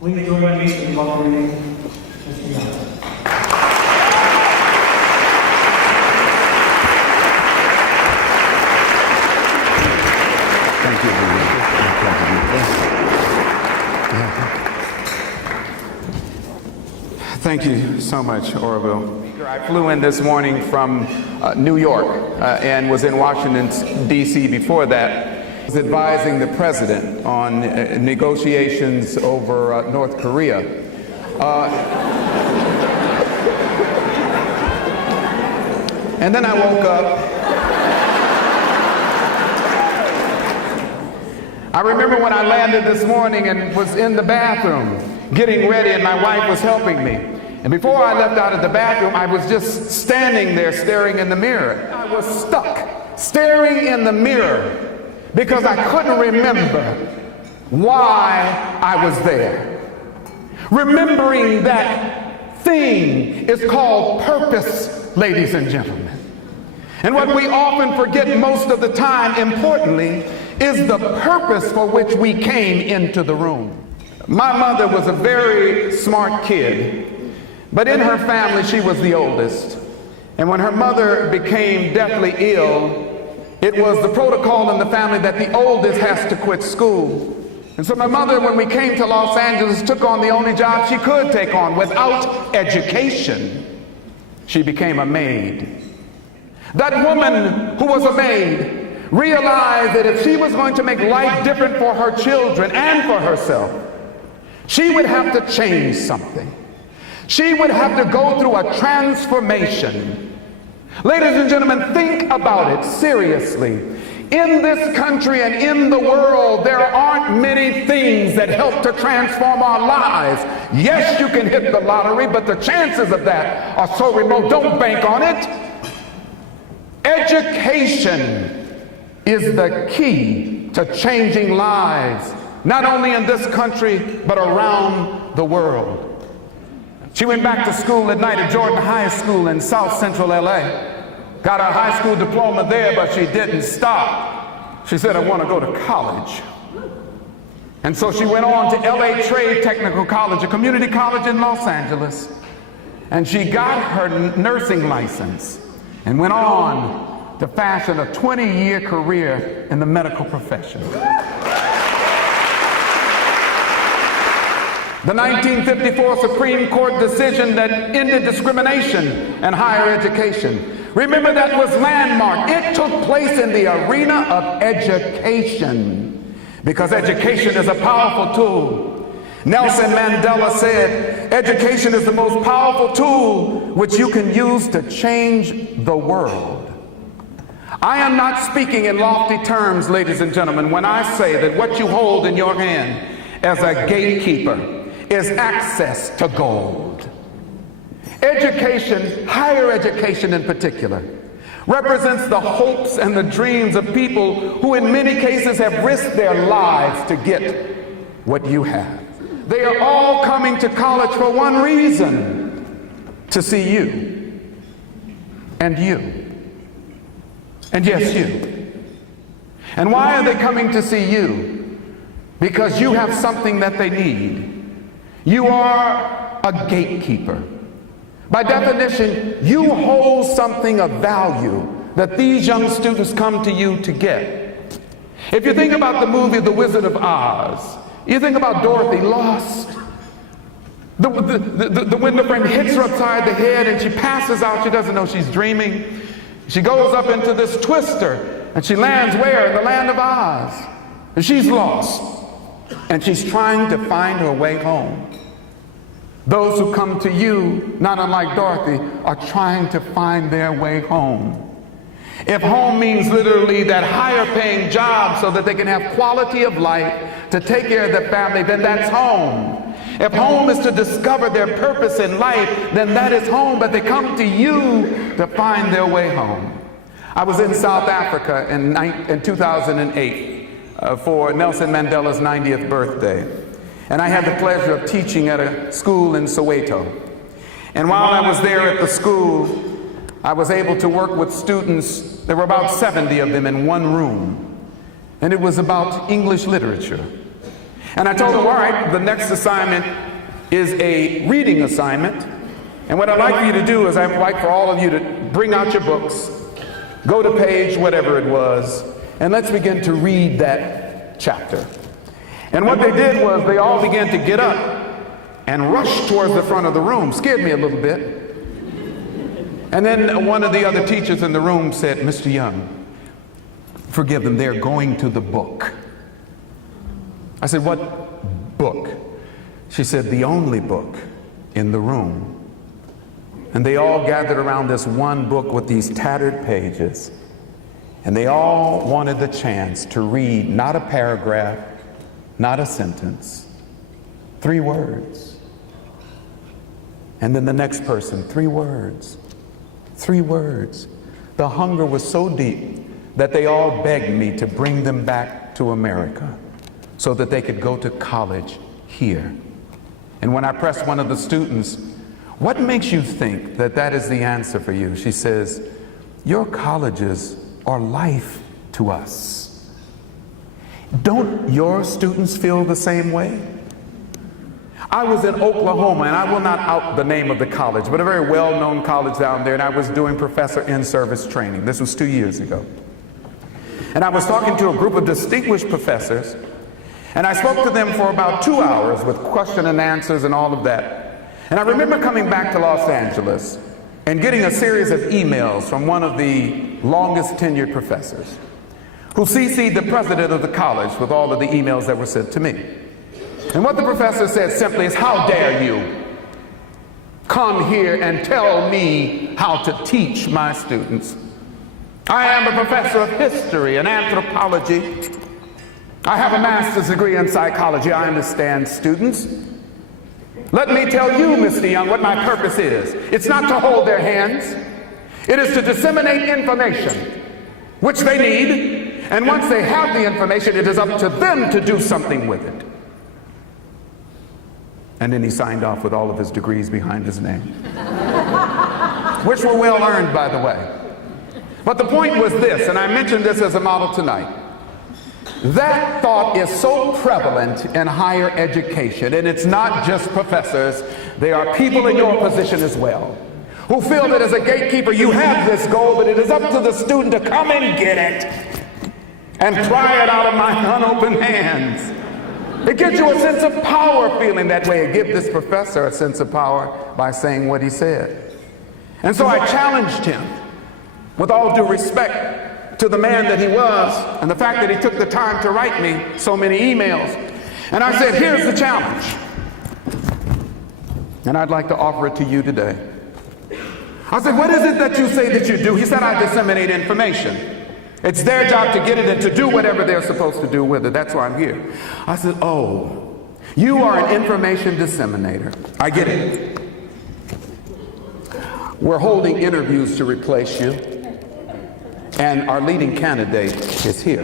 Please join me in welcoming Mr. Young. Thank you, Thank you so much, Orville. I flew in this morning from New York and was in Washington, D.C. before that. I was advising the president on negotiations over North Korea. And then I woke up. I remember when I landed this morning and was in the bathroom getting ready, and my wife was helping me. And before I left out of the bathroom, I was just standing there staring in the mirror. I was stuck staring in the mirror because I couldn't remember why I was there. Remembering that thing is called purpose, ladies and gentlemen. And what we often forget most of the time, importantly, is the purpose for which we came into the room. My mother was a very smart kid, but in her family she was the oldest. And when her mother became deathly ill, it was the protocol in the family that the oldest has to quit school. And so my mother, when we came to Los Angeles, took on the only job she could take on. Without education, she became a maid. That woman who was a maid realized that if she was going to make life different for her children and for herself, she would have to change something. She would have to go through a transformation. Ladies and gentlemen, think about it seriously. In this country and in the world, there aren't many things that help to transform our lives. Yes, you can hit the lottery, but the chances of that are so remote. Don't bank on it. Education is the key to changing lives, not only in this country, but around the world. She went back to school at night at Jordan High School in South Central LA. Got her high school diploma there, but she didn't stop. She said, I want to go to college. And so she went on to LA Trade Technical College, a community college in Los Angeles. And she got her nursing license and went on to fashion a 20-year career in the medical profession. The 1954 Supreme Court decision that ended discrimination in higher education. Remember, that was landmark. It took place in the arena of education, because education is a powerful tool. Nelson Mandela said, education is the most powerful tool which you can use to change the world. I am not speaking in lofty terms, ladies and gentlemen, when I say that what you hold in your hand as a gatekeeper is access to gold. Education, higher education in particular, represents the hopes and the dreams of people who in many cases have risked their lives to get what you have. They are all coming to college for one reason: to see you. And you. And yes, you. And why are they coming to see you? Because you have something that they need. You are a gatekeeper. By definition, you hold something of value that these young students come to you to get. If you think about the movie The Wizard of Oz, you think about Dorothy lost. The window frame hits her upside the head and she passes out. She doesn't know she's dreaming. She goes up into this twister and she lands where? In the land of Oz. And she's lost. And she's trying to find her way home. Those who come to you, not unlike Dorothy, are trying to find their way home. If home means literally that higher paying job so that they can have quality of life to take care of their family, then that's home. If home is to discover their purpose in life, then that is home, but they come to you to find their way home. I was in South Africa in 2008 for Nelson Mandela's 90th birthday. And I had the pleasure of teaching at a school in Soweto. And while I was there at the school, I was able to work with students. There were about 70 of them in one room. And it was about English literature. And I told him, all right, the next assignment is a reading assignment. And what I'd like for you to do is I'd like for all of you to bring out your books, go to page whatever it was, and let's begin to read that chapter. And what they did was they all began to get up and rush towards the front of the room. Scared me a little bit. And then one of the other teachers in the room said, Mr. Young, forgive them, they're going to the book. I said, what book? She said, the only book in the room. And they all gathered around this one book with these tattered pages. And they all wanted the chance to read not a paragraph, not a sentence, 3 words. And then the next person, 3 words, 3 words. The hunger was so deep that they all begged me to bring them back to America so that they could go to college here. And when I pressed one of the students, what makes you think that that is the answer for you? She says, your colleges are life to us. Don't your students feel the same way? I was in Oklahoma, and I will not out the name of the college, but a very well-known college down there, and I was doing professor in-service training. This was 2 years ago. And I was talking to a group of distinguished professors, and I spoke to them for about 2 hours with question and answers and all of that. And I remember coming back to Los Angeles and getting a series of emails from one of the longest tenured professors who CC'd the president of the college with all of the emails that were sent to me. And what the professor said simply is, how dare you come here and tell me how to teach my students? I am a professor of history and anthropology. I have a master's degree in psychology. I understand students. Let me tell you, Mr. Young, what my purpose is. It's not to hold their hands. It is to disseminate information, which they need. And once they have the information, it is up to them to do something with it. And then he signed off with all of his degrees behind his name, which were well earned, by the way. But the point was this, and I mentioned this as a model tonight. That thought is so prevalent in higher education, and it's not just professors. There are people in your position as well who feel that as a gatekeeper you have this goal, but it is up to the student to come and get it and pry it out of my unopened hands. It gives you a sense of power feeling that way. It gives this professor a sense of power by saying what he said. And so I challenged him, with all due respect to the man that he was and the fact that he took the time to write me so many emails. And I said, here's the challenge. And I'd like to offer it to you today. I said, what is it that you say that you do? He said, I disseminate information. It's their job to get it and to do whatever they're supposed to do with it. That's why I'm here. I said, oh, you are an information disseminator. I get it. We're holding interviews to replace you. And our leading candidate is here.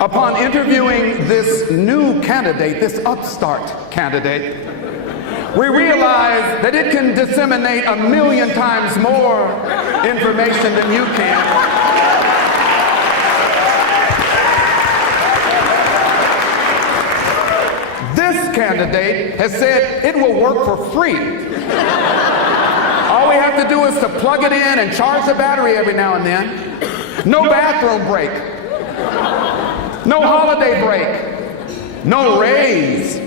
Upon interviewing this new candidate, this upstart candidate, we realized that it can disseminate 1,000,000 times more information than you can. This candidate has said it will work for free. All we have to do is to plug it in and charge the battery every now and then. No bathroom break. No holiday break. No raise.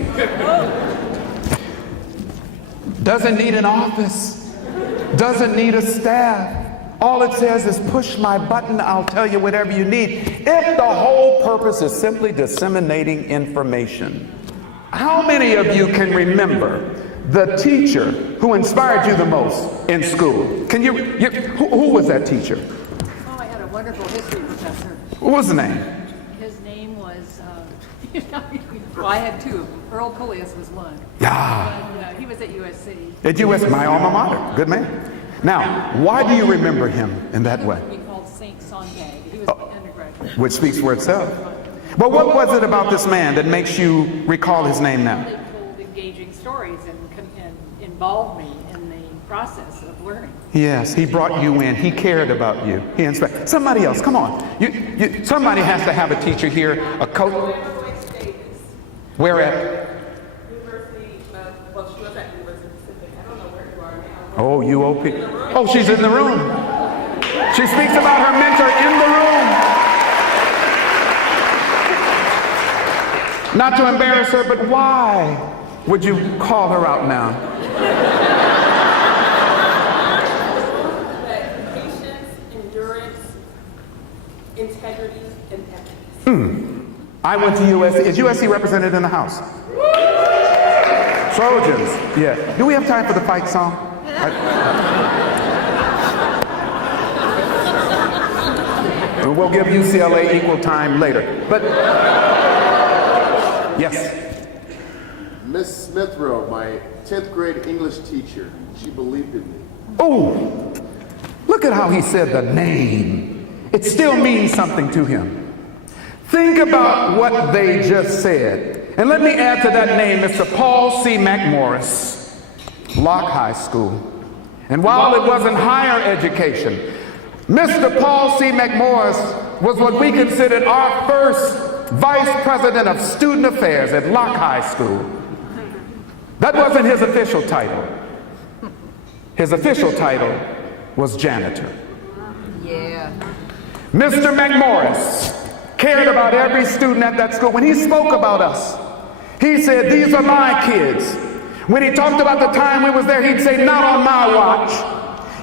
Doesn't need an office. Doesn't need a staff. All it says is push my button, I'll tell you whatever you need. If the whole purpose is simply disseminating information. How many of you can remember the teacher who inspired you the most in school? Can who was that teacher? Oh, I had a wonderful history professor. What was the name? His name was, well, I had 2 of them. Earl Polius was one. Yeah. And, he was at USC. At USC, my alma mater. Good man. Now, why do you remember him in that way? He called Saint Sondag. He was an undergraduate. Which speaks for itself. But what was it about this man that makes you recall his name now? They told engaging stories and involved me in the process of learning. Yes, he brought you in. He cared about you. He inspired. Somebody else, come on. Somebody has to have a teacher here, a coach. Where at? University, well, she was at University Pacific. I don't know where you are now. Oh, UOP. Oh, she's in the room. She speaks about her mentor in the room. Not to embarrass her, but why would you call her out now? That patience, endurance, integrity, and ethics. I went to USC. Is USC represented in the House? Trojans. Yeah. Do we have time for the fight song? We'll give UCLA equal time later. But yes. Miss Smithrow, my 10th grade English teacher, she believed in me. Oh, look at how he said the name. It still means something to him. Think about what they just said. And let me add to that name, Mr. Paul C. McMorris, Locke High School. And while it wasn't higher education, Mr. Paul C. McMorris was what we considered our first vice president of student affairs at Locke High School. That wasn't his official title. His official title was janitor. Yeah. Mr. McMorris cared about every student at that school. When he spoke about us, he said, "These are my kids." When he talked about the time we was there, he'd say, "Not on my watch."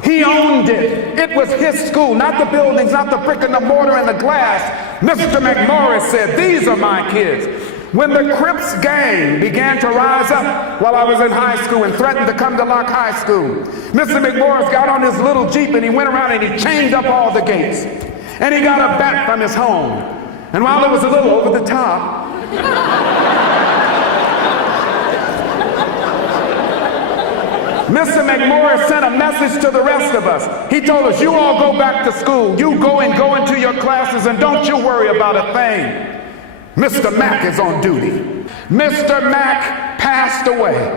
He owned it. It was his school, not the buildings, not the brick and the mortar and the glass. Mr. McMorris said, "These are my kids." When the Crips gang began to rise up while I was in high school and threatened to come to Locke High School, Mr. McMorris got on his little Jeep and he went around and he chained up all the gates. And he got a bat from his home. And while it was a little over the top, Mr. McMorris sent a message to the rest of us. He told us, "You all go back to school. You go into your classes and don't you worry about a thing. Mr. Mack is on duty." Mr. Mack passed away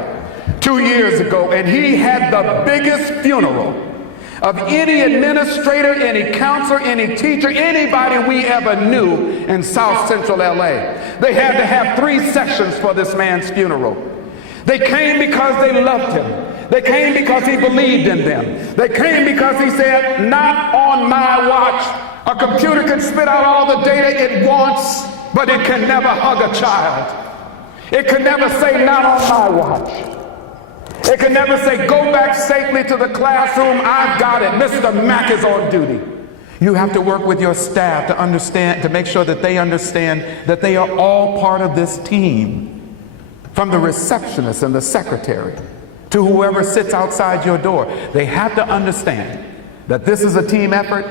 2 years ago, and he had the biggest funeral of any administrator, any counselor, any teacher, anybody we ever knew in South Central LA. They had to have 3 sessions for this man's funeral. They came because they loved him. They came because he believed in them. They came because he said, "Not on my watch." A computer can spit out all the data it wants, but it can never hug a child. It can never say, "Not on my watch." It can never say, "Go back safely to the classroom. I've got it. Mr. Mack is on duty." You have to work with your staff to understand, to make sure that they understand that they are all part of this team. From the receptionist and the secretary to whoever sits outside your door, they have to understand that this is a team effort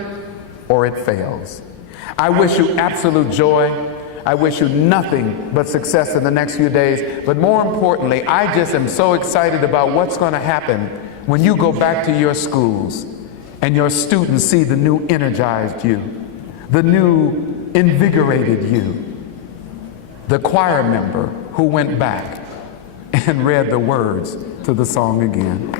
or it fails. I wish you absolute joy. I wish you nothing but success in the next few days. But more importantly, I just am so excited about what's going to happen when you go back to your schools and your students see the new energized you, the new invigorated you, the choir member who went back and read the words to the song again.